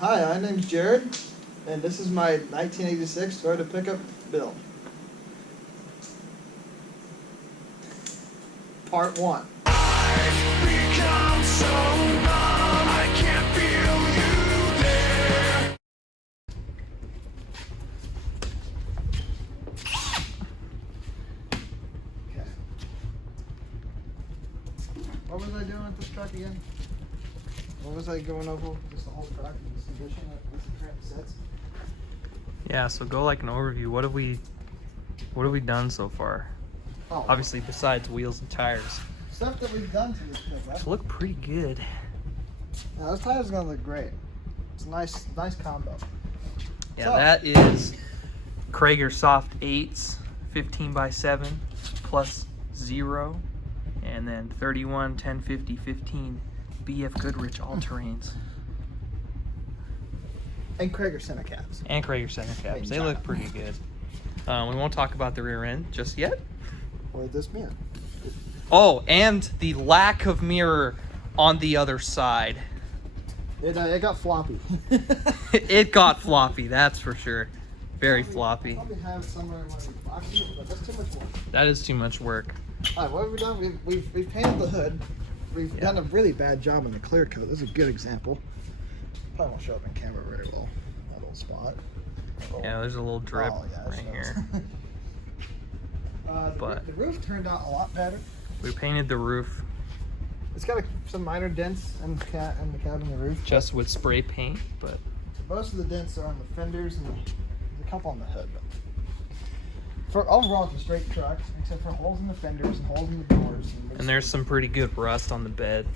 Hi, my name's Jared, and this is my 1986 Toyota pickup build. Part 1. I've become so numb, I can't feel you there. Okay. What was I doing with this truck again? What was I going over? Just the whole truck and this condition that this current sets? Yeah, so go like an overview. What have we done so far? Oh, Obviously, besides wheels and tires. stuff that we've done to this pickup. They look pretty good. Now, this tire's gonna look great. It's a nice combo. Yeah, So- that is Krager Soft 8s, 15x7 plus 0, and then 31, 10, 50, 15 BF Goodrich all-terrains. And Krager center caps. And Krager center caps. They China. look pretty good. We won't talk about the rear end just yet. Or this man. Oh, and the lack of mirror on the other side. It got floppy. It got floppy, that's for sure. Very floppy. Probably have it somewhere in one of these boxes, but that's too much work. That is too much work. All right, what have we done? We've painted the hood. We've Yeah. done a really bad job on the clear coat. This is a good example. Probably won't show up in camera very well. That little spot. Yeah, there's a little drip Oh, yeah, it right shows. here. But- the roof turned out a lot better. We painted the roof It's got some minor dents in the cab in the roof. just with spray paint, but Most of the dents are on the fenders and there's a couple on the hood. But for overall, it's a straight truck, except for holes in the fenders and holes in the doors. and there's some pretty good rust on the bed.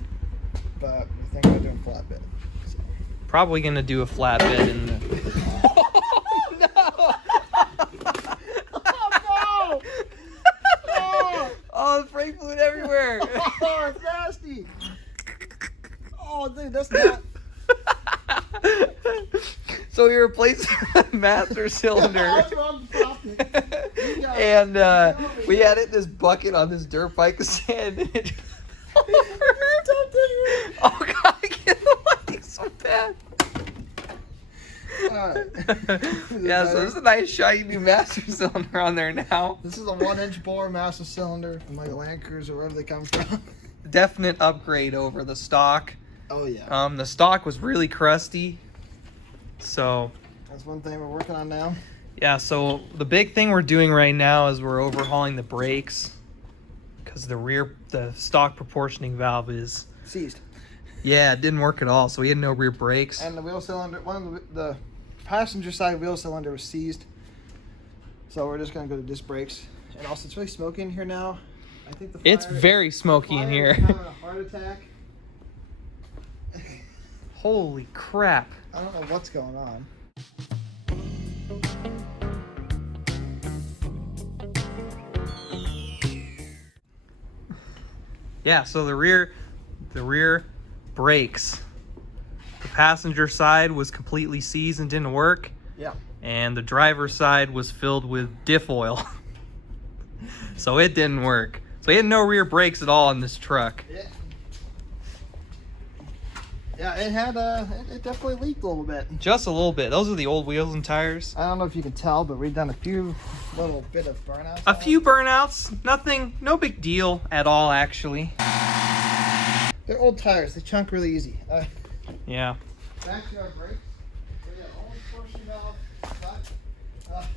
But we think we're doing flatbed. So. Probably gonna do a flatbed in the. Oh no! Oh, Oh, the brake fluid everywhere. oh, it's nasty. Oh, dude, that's not. So we replaced the master cylinder. That's wrong topic. And we had it in this bucket on this dirt bike of sand. And it just oh god, I get away so bad. Alright. Yeah, so there's a nice shiny new master cylinder on there now. This is a 1-inch bore master cylinder from like Land Cruiser or wherever they come from. Definite upgrade over the stock. Oh yeah. The stock was really crusty. So That's one thing we're working on now. yeah, so the big thing we're doing right now is we're overhauling the brakes because the stock proportioning valve is, Seized. yeah, it didn't work at all. So we had no rear brakes. And the wheel cylinder, one of the passenger side wheel cylinder was seized. So we're just gonna go to disc brakes. And also, it's really smoky in here now. I think the fire, It's very smoky in fire here. is having a heart attack. Holy crap. I don't know what's going on. Yeah, so the rear brakes. The passenger side was completely seized and didn't work, Yeah. and the driver's side was filled with diff oil. So it didn't work. So we had no rear brakes at all in this truck. Yeah. Yeah, it had it definitely leaked a little bit. Just a little bit. Those are the old wheels and tires. I don't know if you can tell, but we've done a few little bit of burnouts. A on few it. burnouts. Nothing, no big deal at all, actually. They're old tires. They chunk really easy. Yeah. Backyard brakes. So yeah, old portion valve sucked.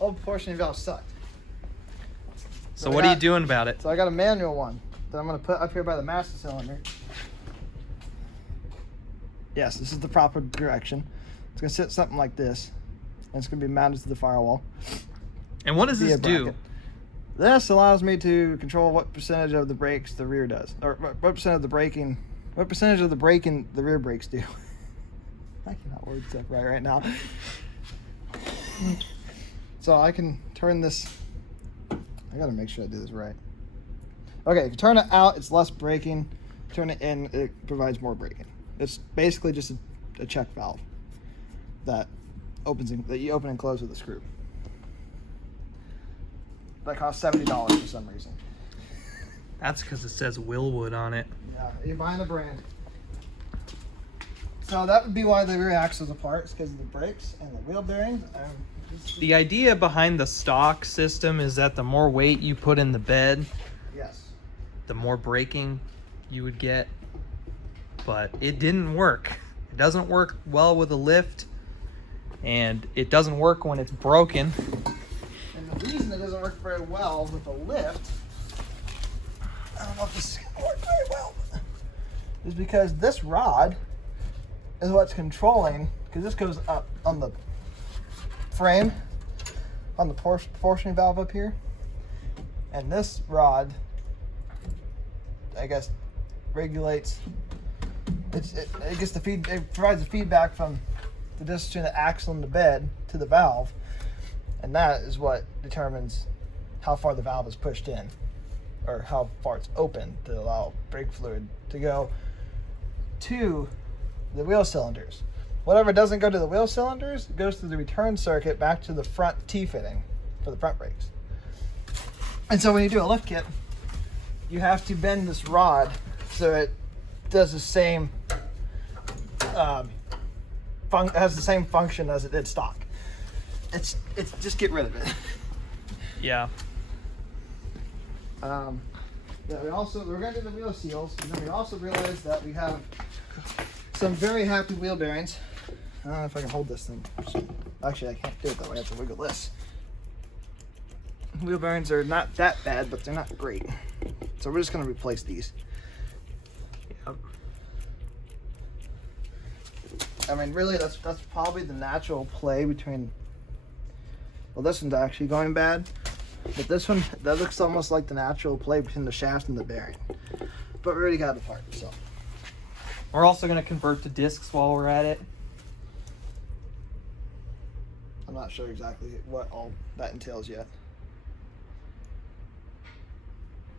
Old portion valve sucked. So we what are you got- doing about it? So I got a manual one that I'm gonna put up here by the master cylinder. Yes, this is the proper direction. It's gonna sit something like this, and it's gonna be mounted to the firewall. And what does via this do? bracket. This allows me to control what percentage of the brakes the rear does, or what percentage of the braking the rear brakes do. I cannot word stuff right now. So I can turn this. I gotta make sure I do this right. Okay, if you turn it out, it's less braking. Turn it in, it provides more braking. It's basically just a check valve that that you open and close with a screw. That costs $70 for some reason. That's because it says Willwood on it. Yeah, you're buying a brand. So that would be why the rear axle is apart, is because of the brakes and the wheel bearings. The idea behind the stock system is that the more weight you put in the bed, Yes. the more braking you would get. But it didn't work. It doesn't work well with a lift, and it doesn't work when it's broken. And the reason it doesn't work very well with a lift, I don't know if this is going to work very well, is because this rod is what's controlling, because this goes up on the frame, on the portioning valve up here, and this rod, I guess, regulates. It gets the feed. It provides the feedback from the distance between the axle and the bed to the valve, and that is what determines how far the valve is pushed in, or how far it's open to allow brake fluid to go to the wheel cylinders. Whatever doesn't go to the wheel cylinders goes through the return circuit back to the front T-fitting for the front brakes. And so when you do a lift kit, you have to bend this rod so it does the same, has the same function as it did stock. It's just get rid of it. Yeah. Yeah, we're going to do the wheel seals, and then we also realized that we have some very happy wheel bearings. I don't know if I can hold this thing. Actually, I can't do it that way. I have to wiggle this. Wheel bearings are not that bad, but they're not great. So we're just going to replace these. Yep. I mean, really, that's probably the natural play between. Well, this one's actually going bad, but this one, that looks almost like the natural play between the shaft and the bearing. But we already got it apart, so. We're also going to convert to discs while we're at it. I'm not sure exactly what all that entails yet.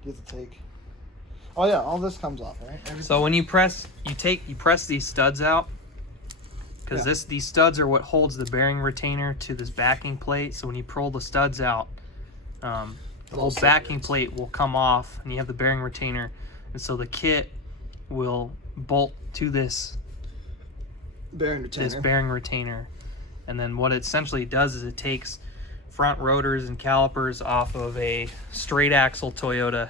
Do you have to take? Oh yeah, all this comes off, right? Everything? So when you press, you press these studs out, because Yeah. these studs are what holds the bearing retainer to this backing plate. So when you pull the studs out, the whole backing plate will come off, and you have the bearing retainer, and so the kit will bolt to this bearing retainer. this bearing retainer. And then what it essentially does is it takes front rotors and calipers off of a straight axle Toyota,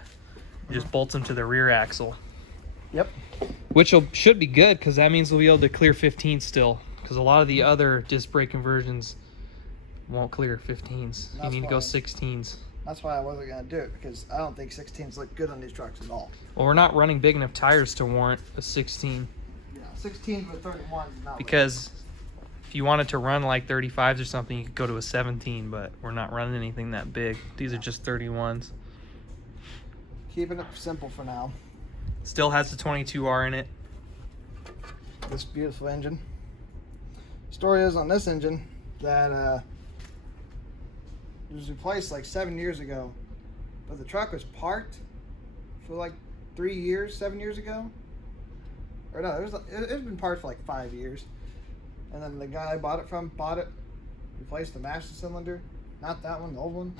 and just bolts them to the rear axle. Yep. Which should be good, because that means we'll be able to clear 15 still. Because a lot of the other disc brake conversions won't clear 15s. You That's need to go why. 16s. That's why I wasn't gonna do it, because I don't think 16s look good on these trucks at all. Well, we're not running big enough tires to warrant a 16. Yeah, 16s with 31s is not. Because if you wanted to run like 35s or something, you could go to a 17, but we're not running anything that big. These are just 31s. Keeping it simple for now. Still has the 22R in it. This beautiful engine. Story is on this engine that it was replaced like 7 years ago, but the truck was parked for like 3 years, 7 years ago. Or no, it's been parked for like 5 years. And then the guy I bought it from bought it, replaced the master cylinder, not that one, the old one,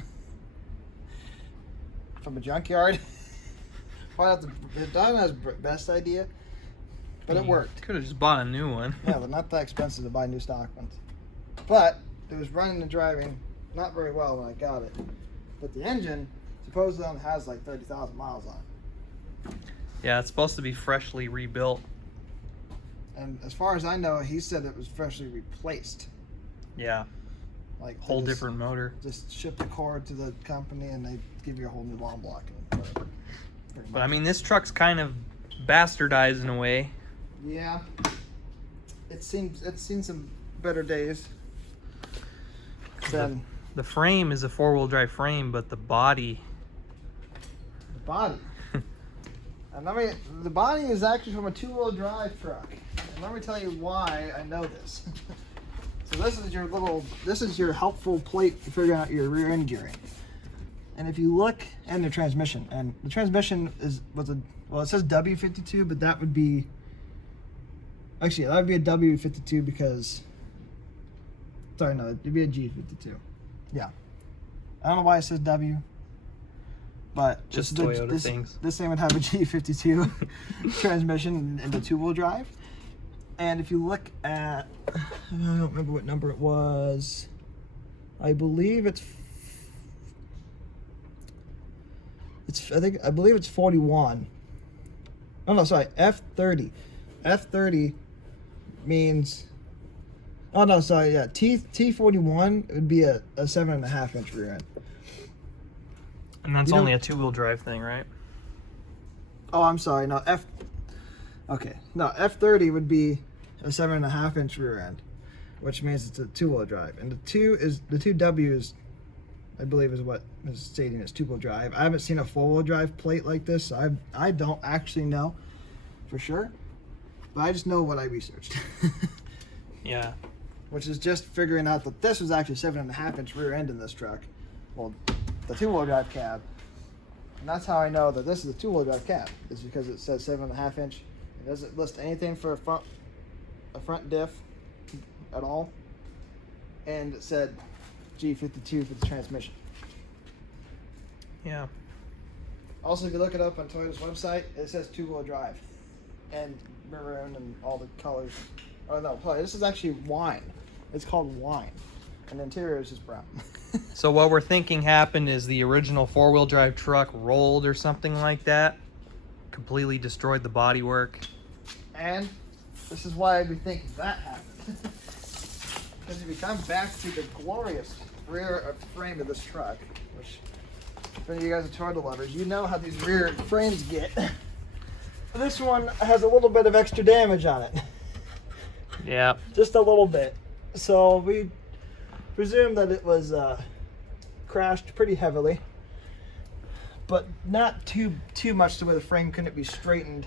from a junkyard. Probably not his best idea, but it worked. Could have just bought a new one. Yeah, but not that expensive to buy new stock ones. But it was running and driving not very well when I got it. But the engine supposedly only has like 30,000 miles on it. Yeah, it's supposed to be freshly rebuilt. And as far as I know, he said it was freshly replaced. Yeah, Like they whole just- different motor. Just ship the cord to the company and they give you a whole new long block and whatever. Pretty But I much. mean, this truck's kind of bastardized in a way. Yeah. It's seen some better days. Than The frame is a four-wheel drive frame, but the body. the body. And let me, the body is actually from a two-wheel drive truck. And let me tell you why I know this. So this is your helpful plate for figuring out your rear end gearing. And if you look, and the transmission, and the transmission it says W52, but that would be, actually that would be a W52 because, sorry, no, it'd be a G52. Yeah. I don't know why it says W. But Just this- Toyota things. This thing would have a G52 transmission and a two-wheel drive. And if you look at, I don't remember what number it was. I believe I believe it's 41. Oh no, sorry, F30. F30 means. Oh no, sorry, yeah. T41 would be a 7.5 inch rear end. And that's You only don't- a 2-wheel drive thing, right? Oh, I'm sorry. No, Okay, no, F30 would be a 7.5 inch rear end, which means it's a 2-wheel drive, and the 2W is, I believe, is what is stating it's 2-wheel drive. I haven't seen a 4-wheel drive plate like this, so I don't actually know for sure, but I just know what I researched. Yeah. Which is just figuring out that this was actually 7.5 inch rear end in this truck. Well, the 2-wheel drive cab. And that's how I know that this is a 2-wheel drive cab, is because it says 7.5 inch. It doesn't list anything for a front diff at all. And it said G52 for the transmission. Yeah. Also, if you look it up on Toyota's website, it says 2-wheel drive. And maroon and all the colors. Oh no, sorry, this is actually wine. It's called wine. And the interior is just brown. So what we're thinking happened is the original 4-wheel drive truck rolled or something like that. Completely destroyed the bodywork. And this is why I'd be thinking that happened. Because if you come back to the glorious rear frame of this truck, which if any of you guys are Toyota lovers, you know how these rear frames get. This one has a little bit of extra damage on it. Yeah. Just a little bit. So we presume that it was crashed pretty heavily, but not too much to where the frame couldn't be straightened.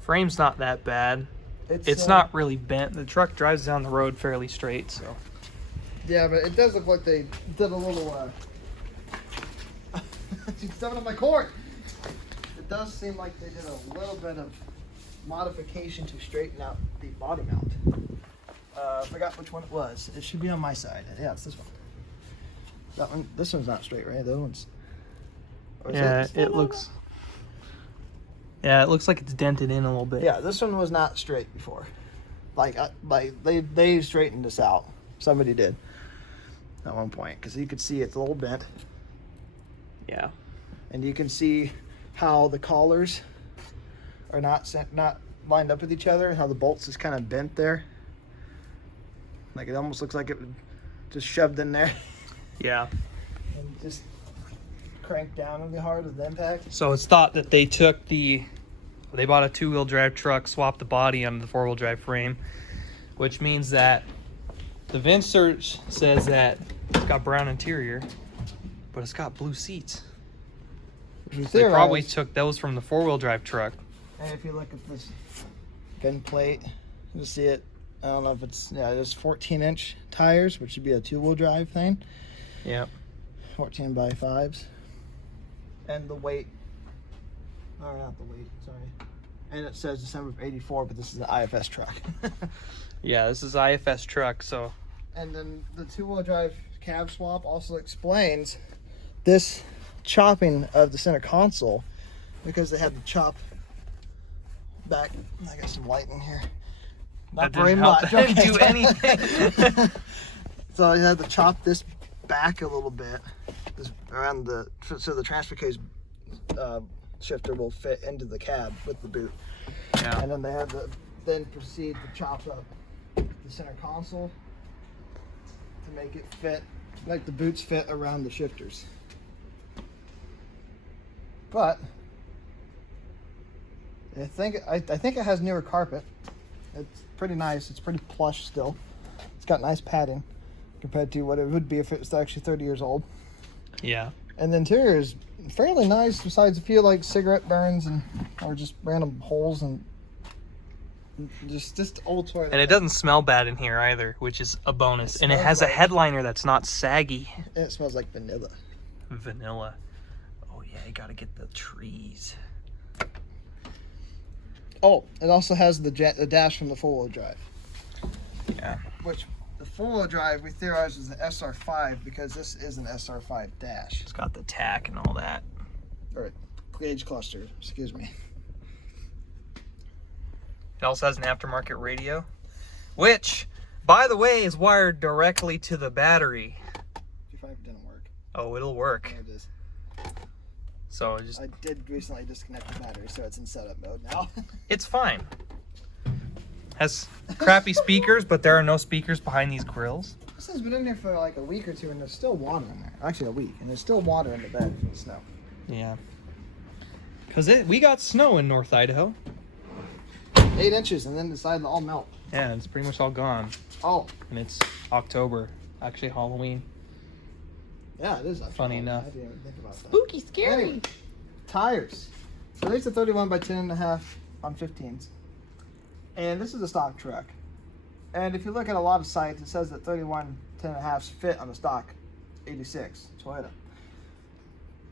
Frame's not that bad. It's not really bent. The truck drives down the road fairly straight, so. Yeah, but it does look like they did a little. She's stepping on my cord. It does seem like they did a little bit of modification to straighten out the body mount. I forgot which one it was. It should be on my side. Yeah, it's this one. That one. This one's not straight, right? The other one's. Or is Yeah, it looks. Yeah, it looks like it's dented in a little bit. Yeah, this one was not straight before. Like they straightened this out. Somebody did at one point, because you could see it's a little bent, Yeah. and you can see how the collars are not lined up with each other, and how the bolts is kind of bent there. Like it almost looks like it was just shoved in there Yeah. and just cranked down really hard with the impact. So it's thought that they bought a 2-wheel drive truck, swapped the body onto the 4-wheel drive frame, which means that the VIN search says that it's got brown interior, but it's got blue seats. They probably took those from the 4-wheel drive truck. And if you look at this VIN plate, you'll see it. I don't know if it's, there's 14-inch tires, which would be a 2-wheel drive thing. Yeah. 14 by 5s. And the weight, or not the weight, sorry. And it says December of 84, but this is an IFS truck. Yeah, this is IFS truck, so. And then the 2-wheel drive cab swap also explains this chopping of the center console, because they had to chop back. I got some light in here. Not That very didn't help. much. That didn't Okay. do anything. So I had to chop this back a little bit, around so the transfer case shifter will fit into the cab with the boot. Yeah. And then they had to then proceed to chop up the center console to make it fit, like the boots fit around the shifters. But I think it has newer carpet. It's pretty nice. It's pretty plush still. It's got nice padding compared to what it would be if it was actually 30 years old. Yeah. And the interior is fairly nice, besides a few like cigarette burns or just random holes and just old toilet. And it doesn't smell bad in here either, which is a bonus. And it smells has a like- headliner that's not saggy. And it smells like vanilla. Vanilla. Oh yeah, you gotta get the trees. Oh, it also has the dash from the 4-wheel drive. Yeah. Which the 4-wheel drive we theorized is the SR5, because this is an SR5 dash. It's got the tack and all that. Or gauge cluster, excuse me. It also has an aftermarket radio, which, by the way, is wired directly to the battery. If it didn't work. Oh, it'll work. There it is. So just I did recently disconnect the battery, so it's in setup mode now. it's fine. Has crappy speakers, but there are no speakers behind these grills. This has been in there for like a week or two, and there's still water in there. Actually, a week, and there's still water in the bed from the snow. Yeah. Cause we got snow in North Idaho. 8 inches, and then decided to all melt. Yeah, it's pretty much all gone. Oh, And it's October, actually Halloween. yeah, it is. Actually. Funny enough. I didn't even think about that. Spooky, scary. Anyway, tires. So there's a 31 by 10.5 on 15s, and this is a stock truck. And if you look at a lot of sites, it says that 31 10.5s fit on the stock 86 Toyota.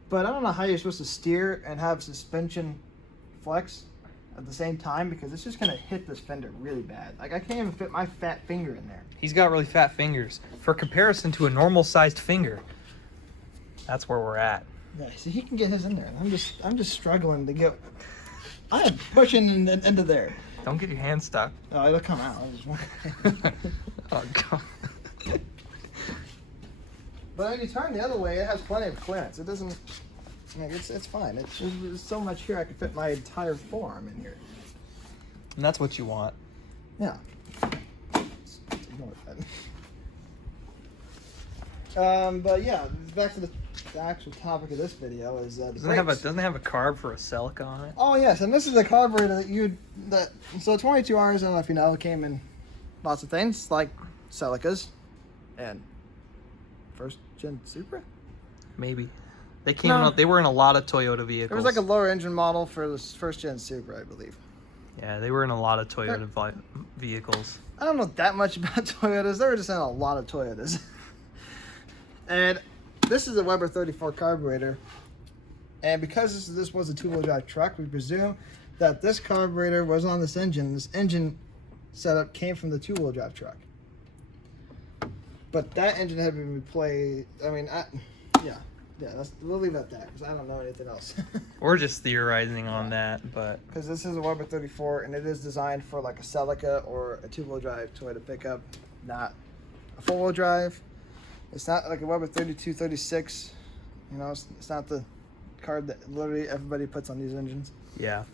But I don't know how you're supposed to steer and have suspension flex at the same time, because it's just gonna hit this fender really bad. Like I can't even fit my fat finger in there. He's got really fat fingers. For comparison to a normal sized finger, that's where we're at. Yeah, so he can get his in there. And I'm just struggling to get. I am pushing into there. Don't get your hand stuck. Oh, it'll come out. Oh god. But when you turn the other way, it has plenty of clearance. It doesn't. Like, it's fine. There's so much here I can fit my entire forearm in here. And that's what you want. Yeah. Ignore that. But yeah, back to the actual topic of this video is the Doesn't it brakes. have a carb for a Celica on it? Oh yes, and this is the carburetor so 22 Rs, I don't know if you know, came in lots of things like Celicas and first gen Supra. Maybe. They came No. out. They were in a lot of Toyota vehicles. There was like a lower engine model for this first gen Supra, I believe. Yeah, they were in a lot of Toyota vehicles. I don't know that much about Toyotas. They were just in a lot of Toyotas. And this is a Weber 34 carburetor. And because this was a two-wheel drive truck, we presume that this carburetor was on this engine. This engine setup came from the two-wheel drive truck. But that engine had been replaced. I mean, yeah, we'll leave it at that because I don't know anything else. We're just theorizing on that, but Because this is a Weber 34 and it is designed for like a Celica or a two-wheel drive Toyota pickup, not a four-wheel drive. It's not like a Weber 32, 36. You know, it's not the card that literally everybody puts on these engines. yeah.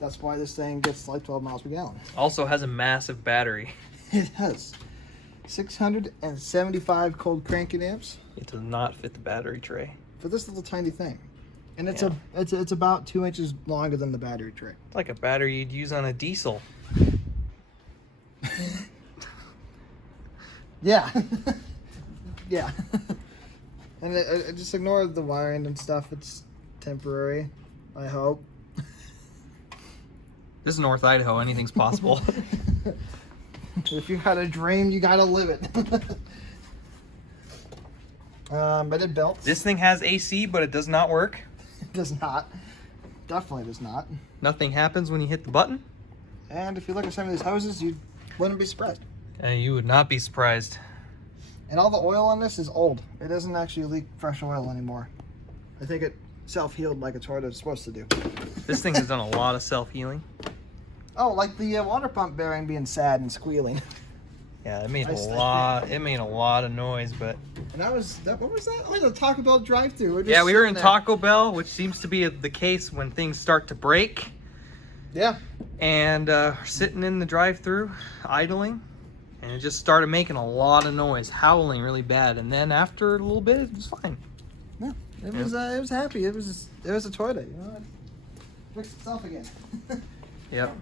That's why this thing gets like 12 miles per gallon. Also has a massive battery. It has 675 cold cranking amps It does not fit the battery tray. for this little tiny thing. And it's Yeah. it's about 2 inches longer than the battery tray. It's like a battery you'd use on a diesel. Yeah. Yeah. And I just ignore the wiring and stuff. It's temporary, I hope. This is North Idaho. Anything's possible. If you had a dream, you gotta live it. But it built. This thing has AC, but it does not work. It does not. Definitely does not. Nothing happens when you hit the button. And if you look at some of these hoses, you wouldn't be surprised. And you would not be surprised. And all the oil on this is old. It doesn't actually leak fresh oil anymore. I think it self-healed like a Toyota is supposed to do. This thing has done a lot of self-healing. Oh, like the water pump bearing being sad and squealing. Yeah, it made I a think- lot. It made a lot of noise, but And what was that? Oh, the Taco Bell drive-thru. yeah, we were in Taco Bell, which seems to be the case when things start to break. Yeah. And sitting in the drive-thru, idling, and it just started making a lot of noise, howling really bad. And then after a little bit, it was fine. Yeah. It was happy. It was a Toyota. You know, it fixed itself again. Yep.